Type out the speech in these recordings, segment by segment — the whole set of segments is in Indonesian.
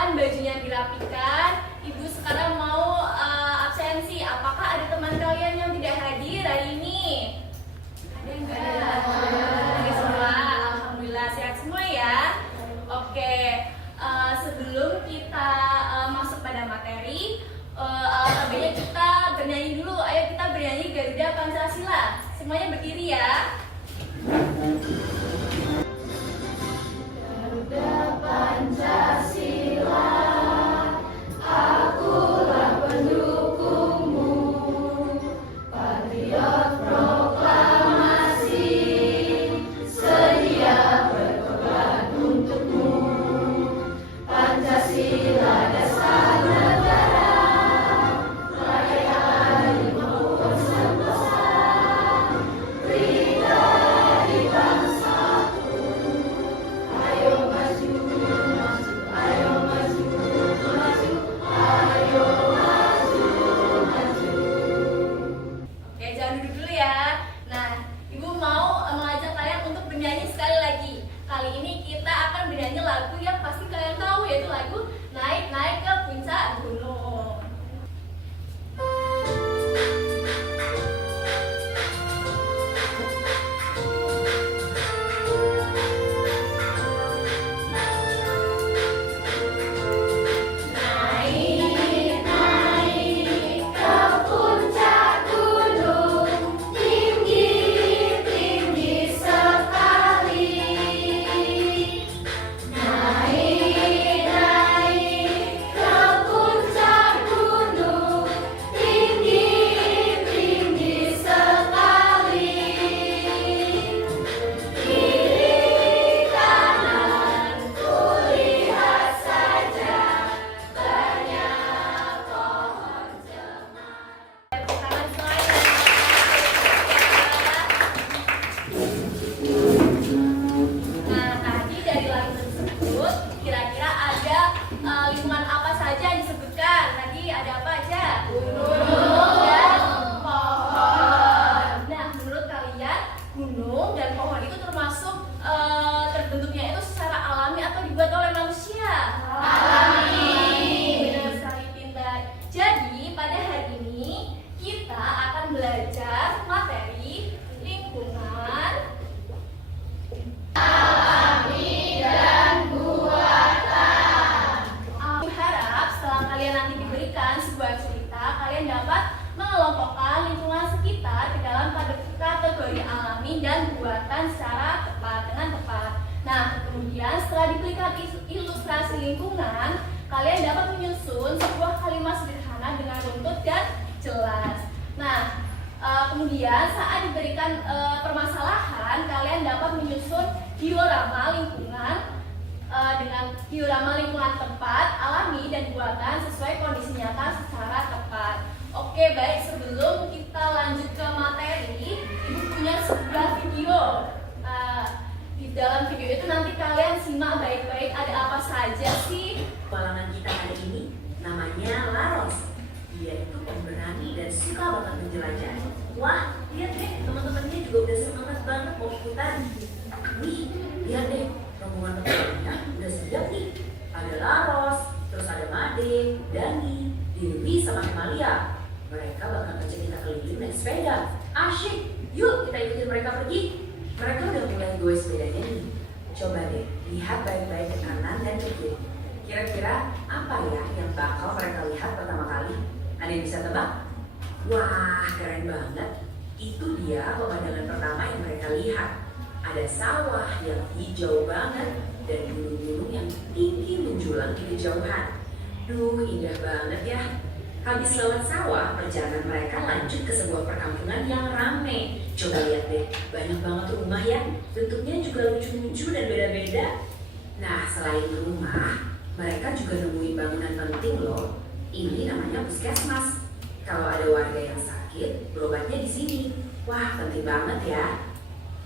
dirapikan, bajunya dirapikan. Ibu sekarang mau absensi. Apakah ada teman kalian yang tidak hadir hari ini? Ada enggak? Ada semua. Alhamdulillah sehat semua ya. Oke, sebelum kita masuk pada materi, alhamdulillah kita bernyanyi dulu. Ayo kita bernyanyi Garuda Pancasila. Semuanya berdiri ya. Garuda Pancasila, akulah pendukungmu, patriot proklamasi, sedia berkorban untukmu. Pancasila dasar negara, rakyat maupun sentosa, pribadi bangsaku. Ayo maju, maju, ayo maju, maju, ayo maju, maju. Oke, jangan duduk dulu ya. Nah, Ibu mau mengajak kalian untuk bernyanyi sekali lagi. Kali ini kita akan bernyanyi lagu yang pasti kalian tahu, yaitu lagu Naik-Naik ke Puncak Gunung. Naik-naik ke puncak gunung, tinggi-tinggi sekali. Naik-naik ke puncak gunung, tinggi-tinggi sekali. Kiri kanan kulihat saja, banyak pohon cemara. Tepuk tangan semuanya. Nah, tadi dari lagu tersebut kira-kira ada lingkungan apa saja yang disebutkan? Tadi ada apa aja? Gunung dan pohon. Nah, menurut kalian gunung dan pohon itu termasuk terbentuknya itu secara alami atau dibuat oleh manusia? Alami. Benar sekali, pintar. Jadi pada hari ini kita akan belajar materi lingkungan, alami dan buatan. Aku harap setelah kalian nanti diberikan sebuah cerita, kalian dapat mengelompokkan lingkungan sekitar ke dalam kategori alami dan buatan secara tepat, dengan tepat. Nah, kemudian setelah diberikan ilustrasi lingkungan, kalian dapat menyusun sebuah kalimat sederhana dengan runtut dan jelas. Nah, kemudian saat diberikan permasalahan, kalian dapat menyusun diorama lingkungan dengan diorama lingkungan tempat, alami, dan buatan sesuai kondisi nyata secara tepat. Oke, baik, sebelum kita lanjut ke materi, Ibu punya sebuah video. Di dalam video itu nanti kalian simak baik-baik ada apa saja sih. Petualangan kita hari ini namanya Laros. Dia itu pemberani dan suka banget menjelajah. Wah, lihat deh, teman-temannya juga udah semangat banget mau ikutan. Wih, lihat deh, rombongan petualangannya udah siap nih. Ada Laros, terus ada Made, Dani, Dewi, sama Emalia. Mereka bakal ngajak kita keliling naik sepeda. Asyik, yuk kita ikutin mereka pergi. Mereka udah mulai goes sepedanya nih. Coba deh, lihat baik-baik ke kanan dan ke kiri. Kira-kira apa ya yang bakal mereka lihat pertama kali? Ada yang bisa tebak? Wah, keren banget. Itu dia pemandangan pertama yang mereka lihat. Ada sawah yang hijau banget dan gunung-gunung yang tinggi menjulang di kejauhan. Duh, indah banget ya. Habis lewat sawah, perjalanan mereka lanjut ke sebuah perkampungan yang rame. Coba lihat deh, banyak banget rumah ya. Bentuknya juga lucu-lucu dan beda-beda. Nah, selain rumah, mereka juga nemuin bangunan penting loh. Ini namanya puskesmas. Kalau ada warga yang sakit, berobatnya di sini. Wah, penting banget ya.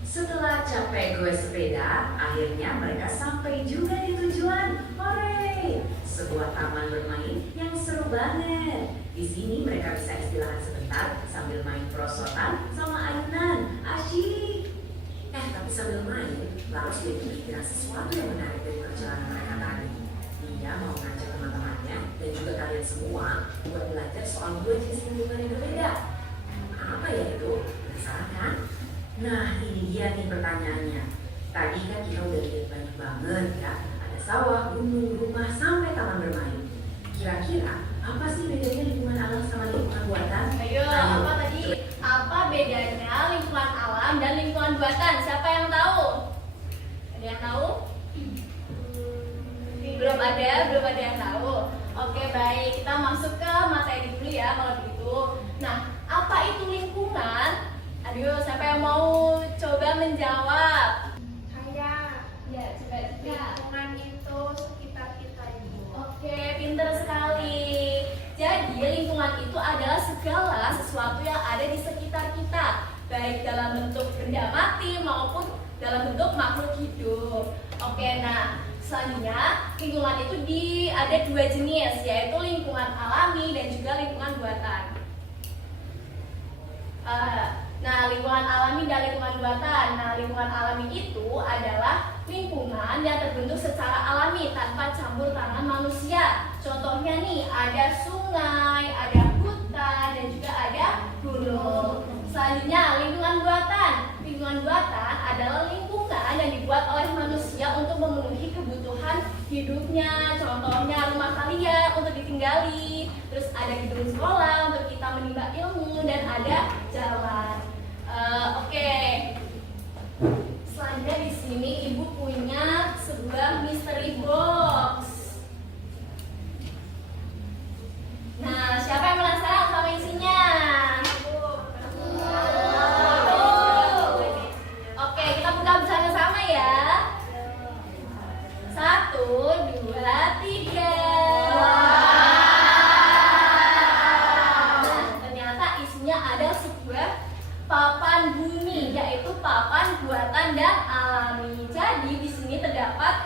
Setelah capek goes sepeda, akhirnya mereka sampai juga di tujuan. Hore! Sebuah taman bermain yang seru banget. Di sini mereka bisa istirahat sebentar sambil main perosotan sama ayunan. Asyik! Tapi sambil main, Laros jadi kepikiran sesuatu yang menarik dari perjalanan mereka tadi. Dia mau ngajak semua buat belajar soal dua jenis lingkungan yang berbeda. Apa ya itu? Penasaran kan? Nah, ini dia nih pertanyaannya. Tadi kan kita udah lihat banyak banget ya. Ada sawah, gunung, rumah, sampai taman bermain. Kira-kira apa sih bedanya lingkungan alam sama lingkungan buatan? Ayo, apa tadi? Apa bedanya lingkungan alam dan lingkungan buatan? Siapa yang tahu? Ada yang tahu? Belum ada yang tahu. Oke, baik. Kita masuk ke materi dulu ya kalau begitu. Nah, apa itu lingkungan? Aduh, siapa yang mau coba menjawab? Saya, Ya, coba kita. lingkungan itu sekitar kita, Ibu. Oke, pinter sekali. Jadi, lingkungan itu adalah segala sesuatu yang ada di sekitar kita, baik dalam bentuk benda mati maupun dalam bentuk makhluk hidup. Oke, nah selanjutnya lingkungan itu ada dua jenis, yaitu lingkungan alami dan juga lingkungan buatan. Nah, lingkungan alami dan lingkungan buatan. Nah, lingkungan alami itu adalah lingkungan yang terbentuk secara alami tanpa campur tangan manusia. Contohnya nih, ada sungai, ada hutan, dan juga ada gunung. Selanjutnya, lingkungan buatan. Lingkungan buatan adalah lingkungan yang dibuat oleh manusia untuk memenuhi kebutuhan hidupnya. Contohnya rumah kalian untuk ditinggali, terus ada gedung sekolah untuk kita menimba ilmu, dan ada jalan. Oke. Selanjutnya di sini ibu punya sebuah mystery box. Nah, siapa yang penasaran sama isinya? Oke, kita buka bersama-sama ya. 1, 2, 3. Nah, ternyata isinya ada sebuah papan bumi, yaitu papan buatan dan alami. Jadi di sini terdapat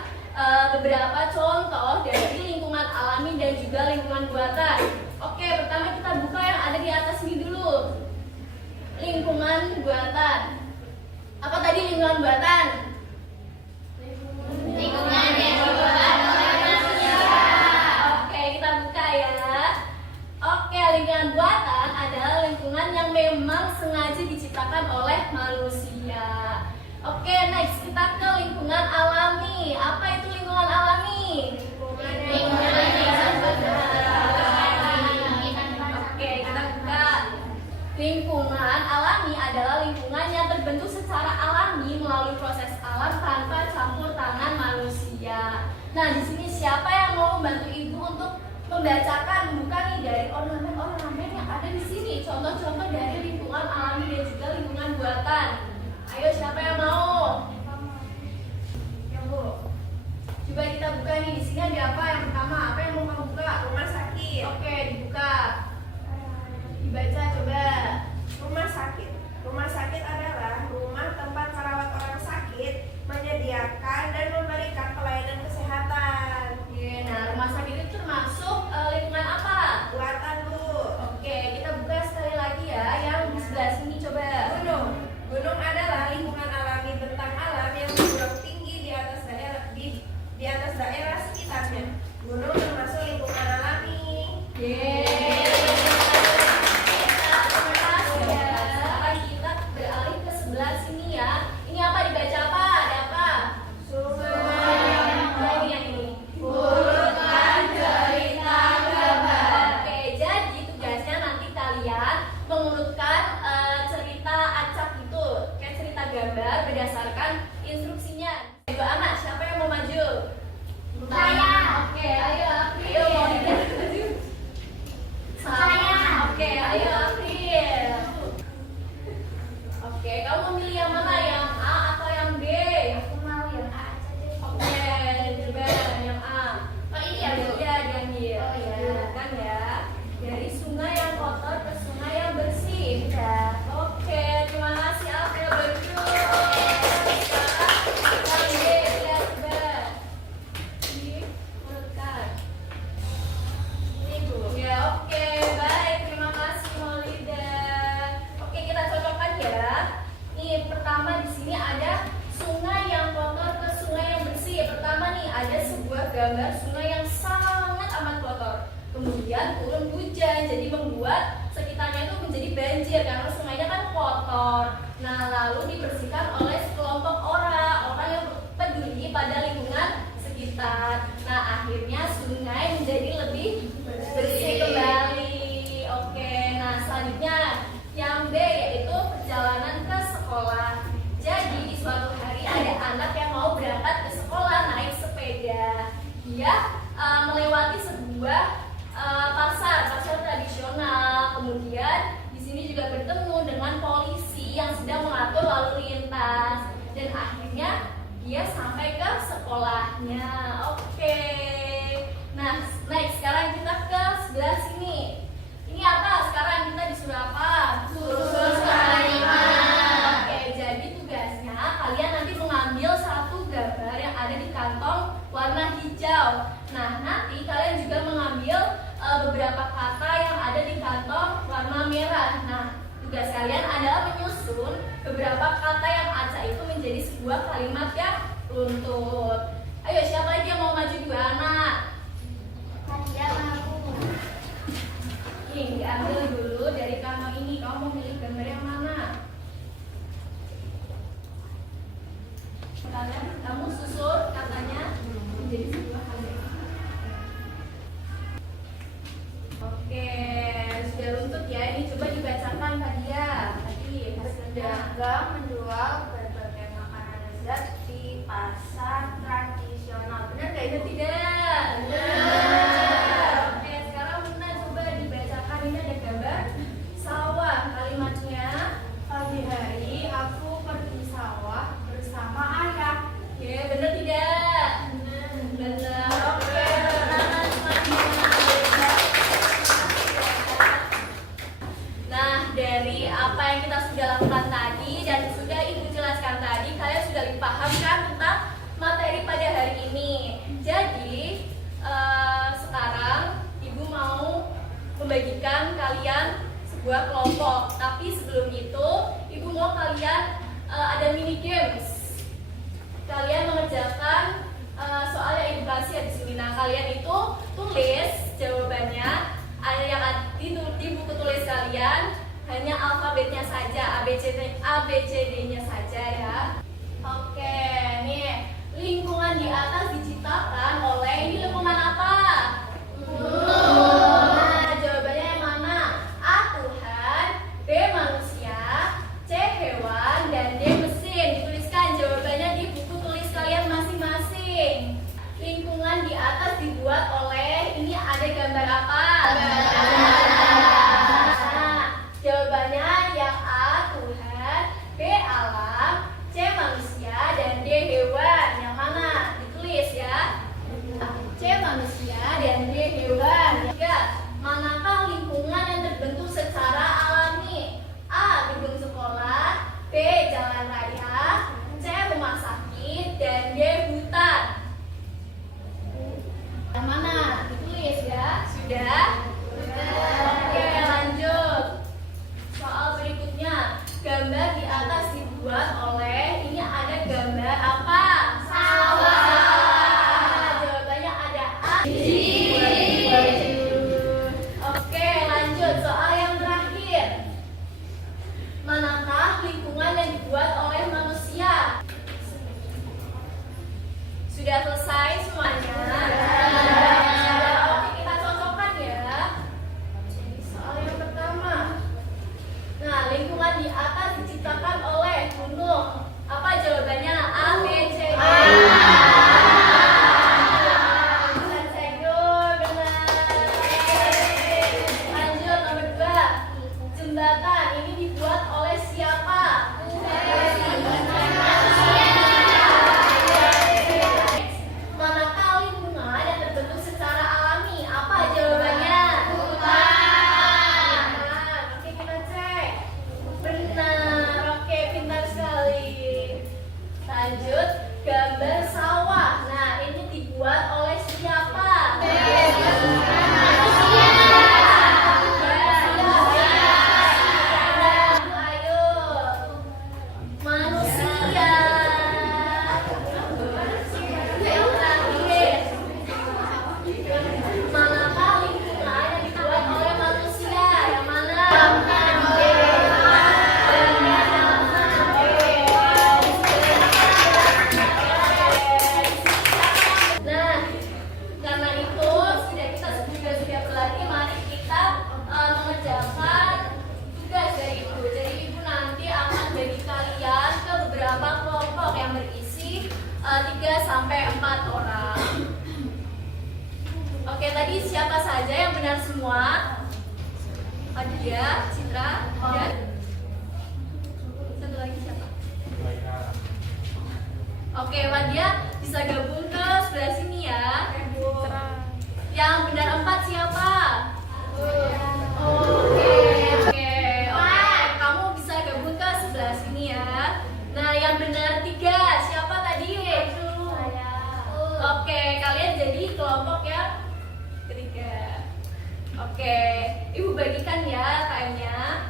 beberapa contoh dari lingkungan alami dan juga lingkungan buatan. Oke, pertama kita buka yang ada di atas ini dulu. Lingkungan buatan. Apa tadi lingkungan buatan? Lingkungan yang dibuat oleh manusia. Oke, kita buka ya. Oke, lingkungan buatan adalah lingkungan yang memang sengaja diciptakan oleh manusia. Oke, next kita ke lingkungan alami. Apa itu lingkungan alami? Lingkungan yang Oke, kita buka. Lingkungan alami adalah lingkungan yang terbentuk secara alami melalui proses alam tanpa campur tangan manusia. Nah, di sini siapa yang mau membantu ibu untuk membacakan, bukan nih, dari ornamen-ornamen yang ada di sini, contoh-contoh dari lingkungan alami dan juga lingkungan buatan. Ayo, siapa yang mau? Ya, Bu. Coba kita buka nih, di sini ada apa yang pertama? Apa yang mau kamu buka? Rumah sakit. Oke, dibuka. Dibaca coba. Rumah sakit. Rumah sakit adalah rumah tempat merawat orang sakit, menyediakan dan memberikan pelayanan kesehatan. Nah, rumah sakit itu termasuk lingkungan apa? Buatan, Bu. Oke, kita buka sekali lagi ya, yang di sebelah sini coba. Gunung. Gunung adalah lingkungan alami bentang alam yang menjulang tinggi di atas daerah sekitarnya. Gunung termasuk lingkungan alami. Yeay. Terima kasih ya. Sekarang kita beralih ke sebelah sini ya. Ini apa, dibaca apa? Ada apa? Nah, ini yang ini. Urutkan cerita gambar. Oke, jadi tugasnya nanti kalian mengurutkan cerita acak itu, kayak cerita gambar berdasarkan instruksinya. Dua anak, siapa yang mau maju? Saya. Oke, ayo April. Ayo, mau maju? Saya. Oke, ayo April. Oke, kamu mau milih yang mana? Yang A atau yang B? Aku mau yang A aja deh. Oke, coba yang A. Oh, ini ya, Bu? Iya, diambil. Oh, iya. Kan ya. Dari sungai yang kotor ke sungai yang bersih. Ya. Oke, terima kasih April, bagus. Sekarang yang B, lihat coba. Diurutkan. Ini Bu. Ya, oke, baik. Terima kasih Maulida. Oke, kita cocokkan ya. Nih, pertama di sini ada sungai yang kotor ke sungai yang bersih. Pertama nih ada sebuah gambar sungai yang sangat amat kotor. kemudian turun hujan, jadi membuat sekitarnya itu menjadi banjir karena sungainya kan kotor. Nah, lalu dibersihkan oleh sekelompok orang yang peduli pada lingkungan sekitar. Nah, akhirnya sungai menjadi lebih bersih kembali. Oke, nah selanjutnya yang B yaitu perjalanan ke sekolah. Jadi di suatu hari ada anak yang mau berangkat ke sekolah naik sepeda. Dia melewati sebuah pasar tradisional. Kemudian di sini juga bertemu dengan polisi yang sedang mengatur lalu lintas. Dan akhirnya dia sampai ke sekolahnya. Oke. Nah, next sekarang kita ke sebelah sini. Ini apa? Sekarang kita disuruh apa? Susun kalimat. Oke, jadi tugasnya kalian nanti mengambil satu gambar yang ada di kantong warna hijau. Nah, nanti kalian juga mengambil beberapa kata yang ada di kantong warna merah. Nah, tugas kalian adalah menyusun beberapa kata yang acak itu menjadi sebuah kalimat yang runtut. Ayo, siapa lagi yang mau maju dua anak? Nadia mau. Ini diambil dulu dari kantong ini. Kamu mau pilih gambar yang mana? Kamu susun katanya menjadi sebuah kalimat. Oke, sudah runtut ya. Ini coba dibacakan Nadia. Tadi hasilnya. Pedagang menjual berbagai makanan lezat di pasar tradisional. Benar nggak itu? Tidak. Benar. Oke, sekarang Muna coba dibacakan. Ini ada gambar sawah. Kalimatnya, Pagi hari aku pergi sawah bersama ayah. oke, benar tidak? Benar. Oke, tangan selanjutnya. Nah, dari apa yang kita sudah lakukan tadi dan sudah Ibu jelaskan tadi, kalian sudah dipahamkan tentang materi pada hari ini. Jadi, sekarang Ibu mau membagikan kalian sebuah kelompok. Tapi sebelum itu, Ibu mau kalian ada mini games. Kalian mengerjakan soal yang Ibu kasih di sini. Nah, kalian itu tulis jawabannya. Ada yang di buku tulis kalian hanya alfabetnya saja, ABCD-nya saja ya. Oke, nih lingkungan di atas diciptakan oleh ini lingkungan apa? Nah, jawabannya yang mana? A. Tuhan, B. Manusia, C. Hewan, dan D. Mesin. Dituliskan jawabannya di buku tulis kalian masing-masing. Lingkungan di atas dibuat oleh, ini ada gambar apa? Nah, jawabannya yang A. Tuhan, B. Alam, C. Manusia, dan D. Hewan. Yang mana? Ditulis ya. C. Manusia dan D. Hewan. Tiga, manakah lingkungan yang terbentuk secara alami? A. Gedung sekolah, B. Jalan raya, C. Rumah sakit, dan D. Hutan. Yang mana? semua. Adia, Citra, dan satu lagi siapa? Oke, Wadia bisa gabung ke sebelah sini ya. Yang benar 4 siapa? Oke, kamu bisa gabung ke sebelah sini ya. Nah, yang benar 3 siapa tadi? Oke, kalian jadi kelompok yang ketiga. Oke, Ibu bagikan ya KM-nya.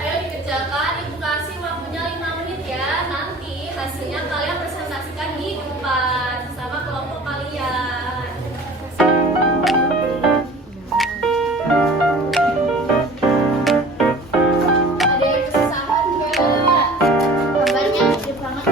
Ayo dikerjakan, Ibu kasih waktunya 5 menit ya. Nanti hasilnya kalian presentasikan di depan sama kelompok kalian. Ada yang kesusahan nggak? Kabarnya gede banget.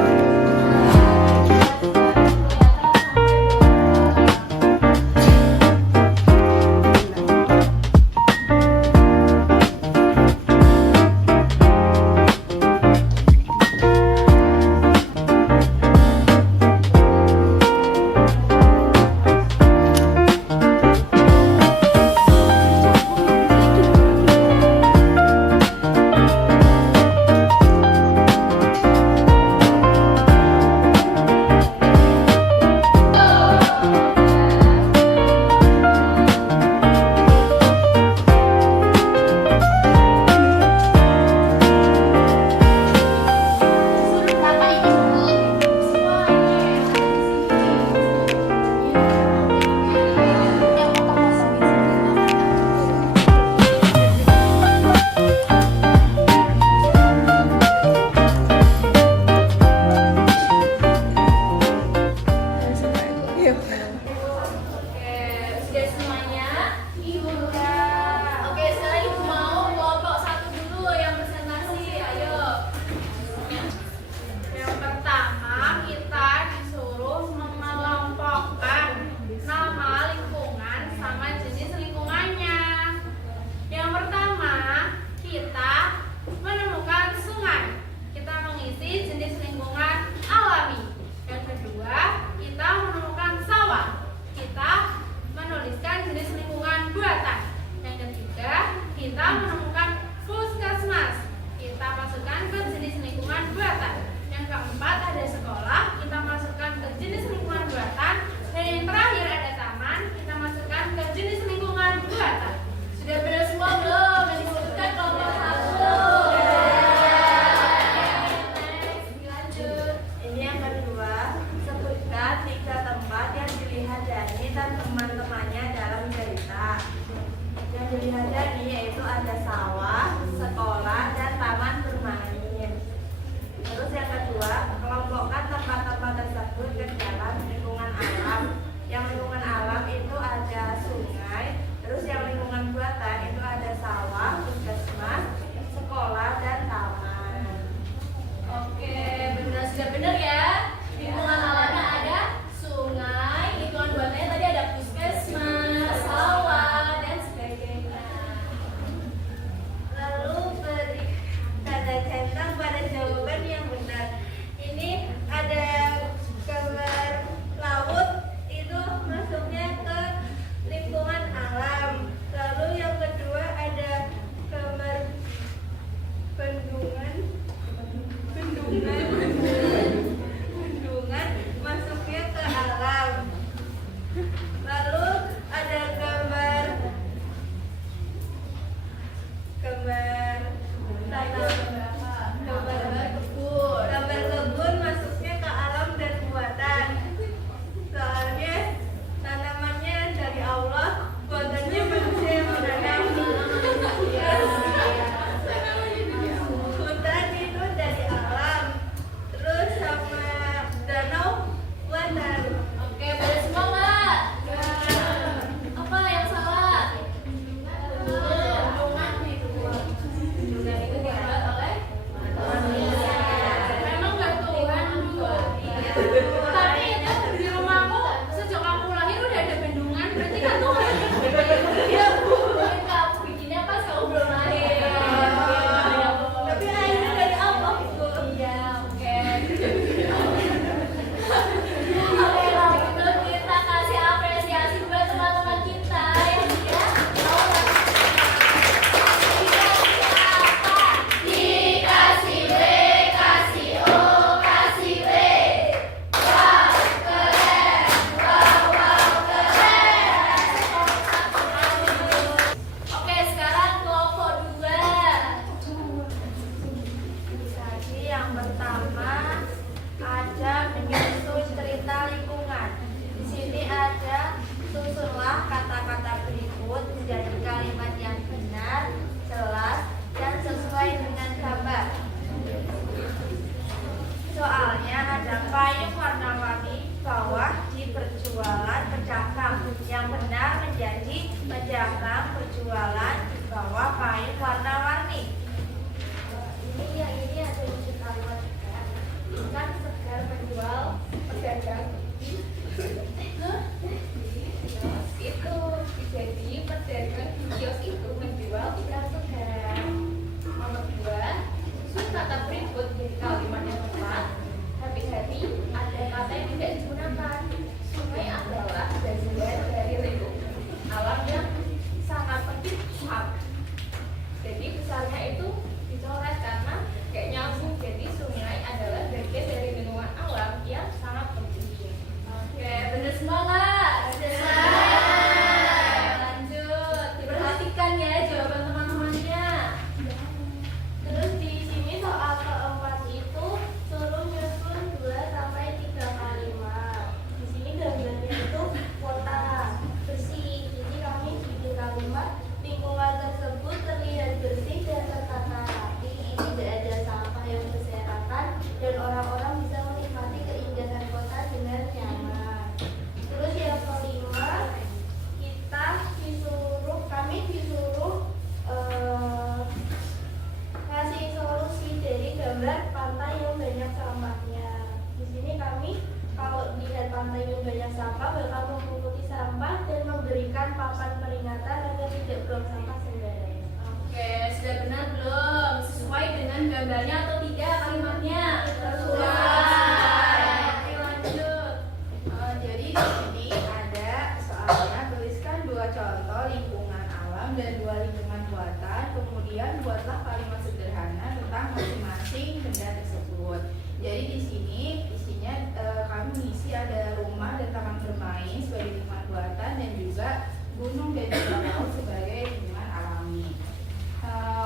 dengan gambarnya atau tidak kalimatnya? Sesuai. Oke, lanjut. Jadi di sini ada soalnya, tuliskan 2 contoh lingkungan alam dan 2 lingkungan buatan. Kemudian buatlah kalimat sederhana tentang masing-masing benda tersebut. Jadi di sini isinya kami mengisi ada rumah dan taman bermain sebagai lingkungan buatan dan juga gunung dan juga laut sebagai lingkungan alami.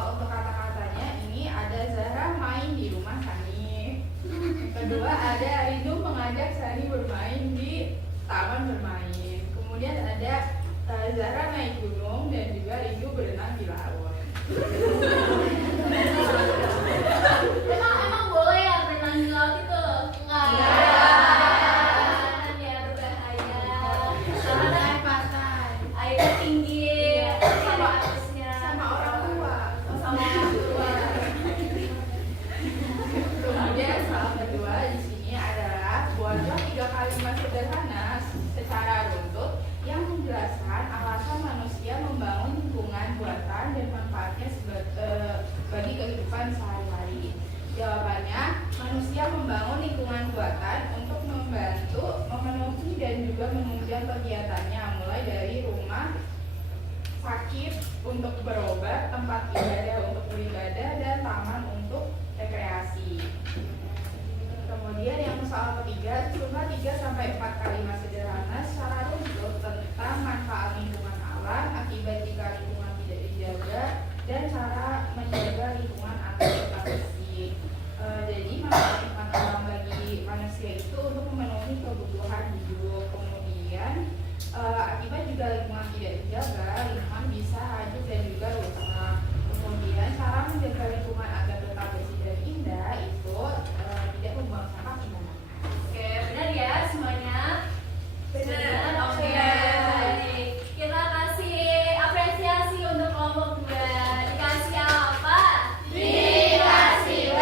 Untuk kata-katanya ini ada Zahra main di rumah Sani. Kedua ada Rindu mengajak Sani bermain di taman bermain. Kemudian ada Zahra naik gunung dan juga Rindu berenang di laut. Emang boleh ya berenang di laut itu? Enggak. Ya berbahaya. Karena Naik pantai airnya tinggi. Sama- Atasnya. sama orang tua. Sama orang tua. Kemudian soal kedua di sini adalah buatlah 3 kalimat sederhana secara runtut yang menjelaskan alasan manusia membangun lingkungan buatan dan manfaatnya bagi kehidupan sehari-hari. Jawabannya, manusia membangun lingkungan buatan untuk membantu memenuhi dan juga menunjang kegiatannya, mulai dari rumah sakit untuk berobat, tempat ibadah untuk beribadah, dan taman untuk rekreasi. Kemudian yang soal ketiga, susunlah 3-4 kalimat sederhana secara runtut tentang manfaat lingkungan alam, akibat jika lingkungan tidak dijaga, dan cara menjaga lingkungan agar tetap bersih. Jadi manfaat lingkungan alam bagi manusia itu untuk memenuhi kebutuhan hidup. Kemudian akibat juga lingkungan tidak dijaga, lingkungan bisa hancur dan juga rusak. Kemudian cara menjaga lingkungan agar tetap bersih dan indah itu tidak membuang sampah sembarangan. Oke, benar ya semuanya? Benar. Oke. Baik. Kita kasih apresiasi untuk kelompok 2. Dikasih apa? Dikasih W,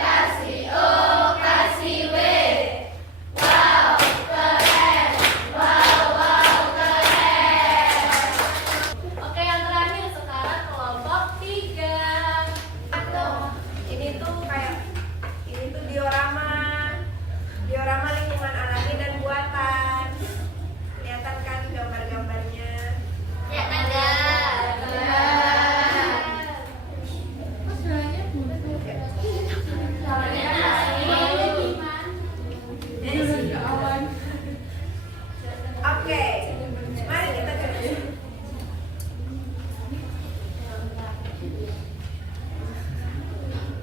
kasih O, kasih W. Wow, keren. Wow, keren. Oke, yang terakhir sekarang kelompok 3. Ini tuh kayak ini tuh diorama lingkungan alami dan buatan. Kelihatan kan gambar-gambarnya? Ya, ada. Oke, mari kita coba.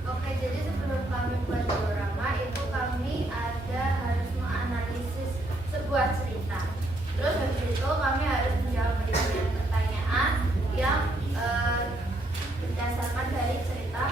Oke, jadi sebelum kami buat diorama itu kami harus menganalisis sebuah cerita. Terus habis itu kami harus menjawab berbagai pertanyaan yang berdasarkan dari cerita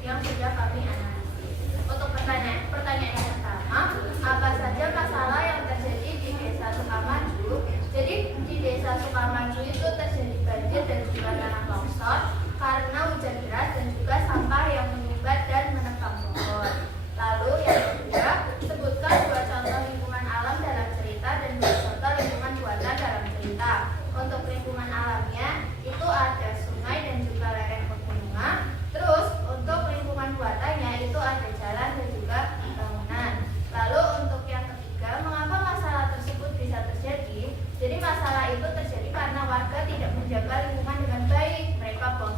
yang sudah kami analisis. Untuk pertanyaan yang pertama, apa saja masalah yang terjadi di Desa Sukamaju? Jadi di Desa Sukamaju itu terjadi banjir dan juga tanah longsor karena hujan deras dan juga sampah yang menyumbat dan menebang pohon. Lalu yang kedua, sebutkan 2 contoh lingkungan alam dalam cerita dan 2 contoh lingkungan buatan dalam cerita. Untuk lingkungan alamnya itu ada sungai dan juga lereng pegunungan. Terus untuk lingkungan buatannya itu ada jalan dan juga bangunan. Lalu untuk yang ketiga, mengapa masalah tersebut bisa terjadi? Jadi masalah itu terjadi karena warga tidak menjaga lingkungan dengan baik. Mereka buang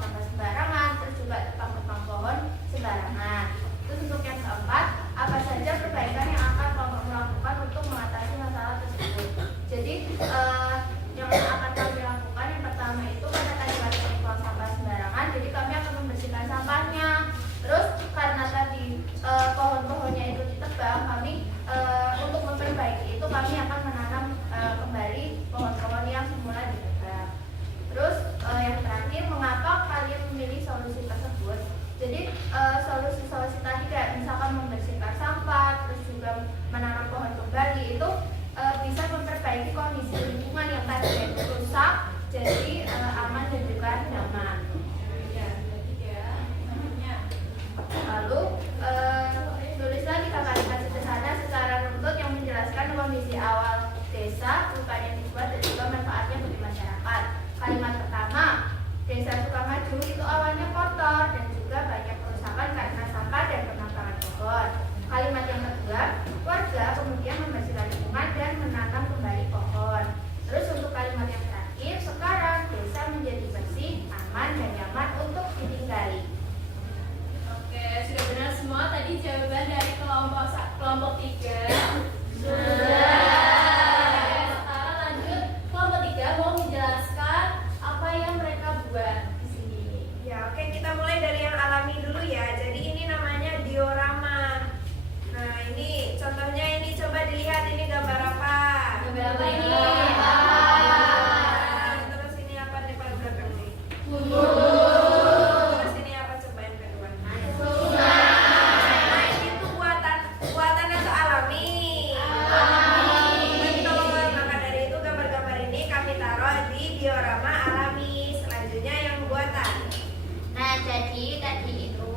Jadi tadi itu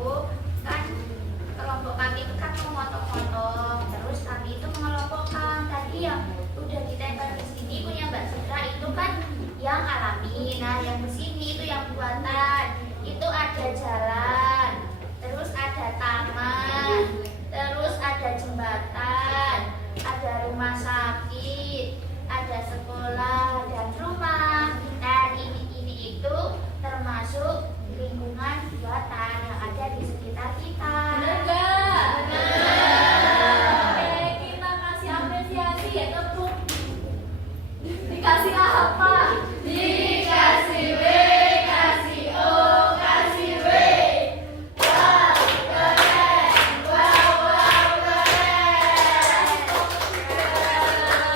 kan kelompok kami itu kan memotong-motong, terus kami itu mengelompokkan. Tadi yang udah ditempel di sini punya Mbak Citra itu kan yang alami. Nah, yang di sini itu yang buatan. Itu ada jalan, terus ada taman, terus ada jembatan, ada rumah sakit, ada sekolah dan rumah. Nah, ini itu termasuk lingkungan buatan yang ada di sekitar kita. Bener gak? Bener. Oke, kita kasih apresiasi ya, tepuk. Dikasih apa? Dikasih W, kasih O, kasih W. Wow, keren. Wow, keren.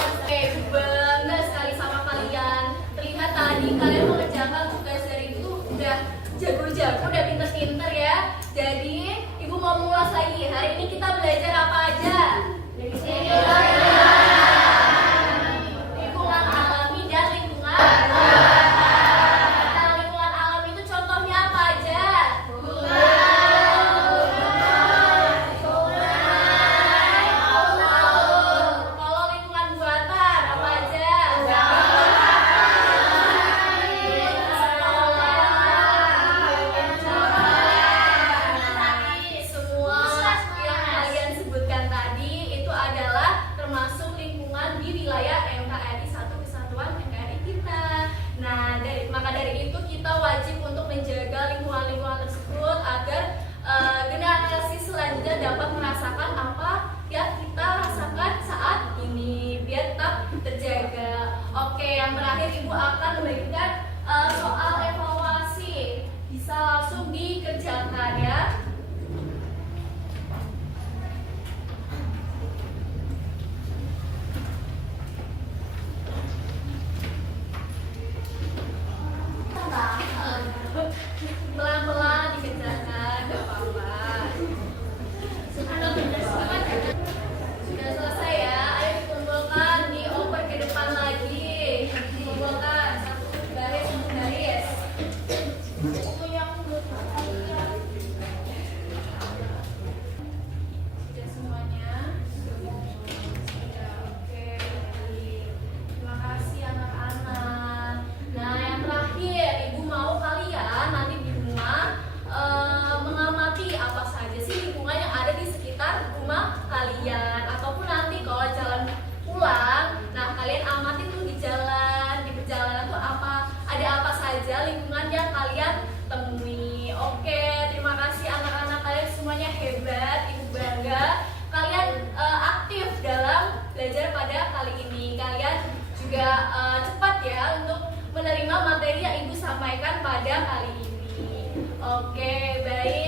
Oke, bangga sekali sama kalian. Terlihat tadi kalian mengerjakan tugas dari itu udah jago-jago, udah pinter-pinter ya. Jadi, Ibu mau mengulas lagi. Hari ini kita belajar apa aja? Lingkungan alami dan lingkungan. Nah, lingkungan alam itu contohnya apa aja? Kalau lingkungan buatan apa aja? Semua yang kalian sebutkan tadi itu adalah termasuk lingkungan di wilayah NKRI 1 Kesatuan NKRI kita. Nah, maka dari itu kita wajib untuk menjaga lingkungan-lingkungan tersebut agar generasi selanjutnya dapat merasakan apa yang kita rasakan saat ini biar tetap terjaga. Oke, yang terakhir Ibu akan memberikan soal evaluasi. Bisa langsung dikerjakan ya. Pelan-pelan dikerjakan, gak apa-apa. Sudah selesai ya, ayo dikumpulkan, dioper ke depan lagi. Dikumpulkan, satu baris. Sudah semuanya? Sudah, oke. Terima kasih anak-anak. Nah, yang terakhir, Ibu mau kalian nanti di rumah mengamati apa saja sih lingkungan yang ada di sekitar rumah kalian, ataupun nanti kalau jalan pulang, nah kalian amati tuh di jalan, di perjalanan tuh ada apa saja lingkungan yang kalian temui. Oke, terima kasih anak-anak, kalian semuanya hebat, Ibu bangga. Kalian aktif dalam belajar pada kali ini. Kalian juga cepat ya untuk menerima materi yang Ibu sampaikan pada kali ini. Oke, baik.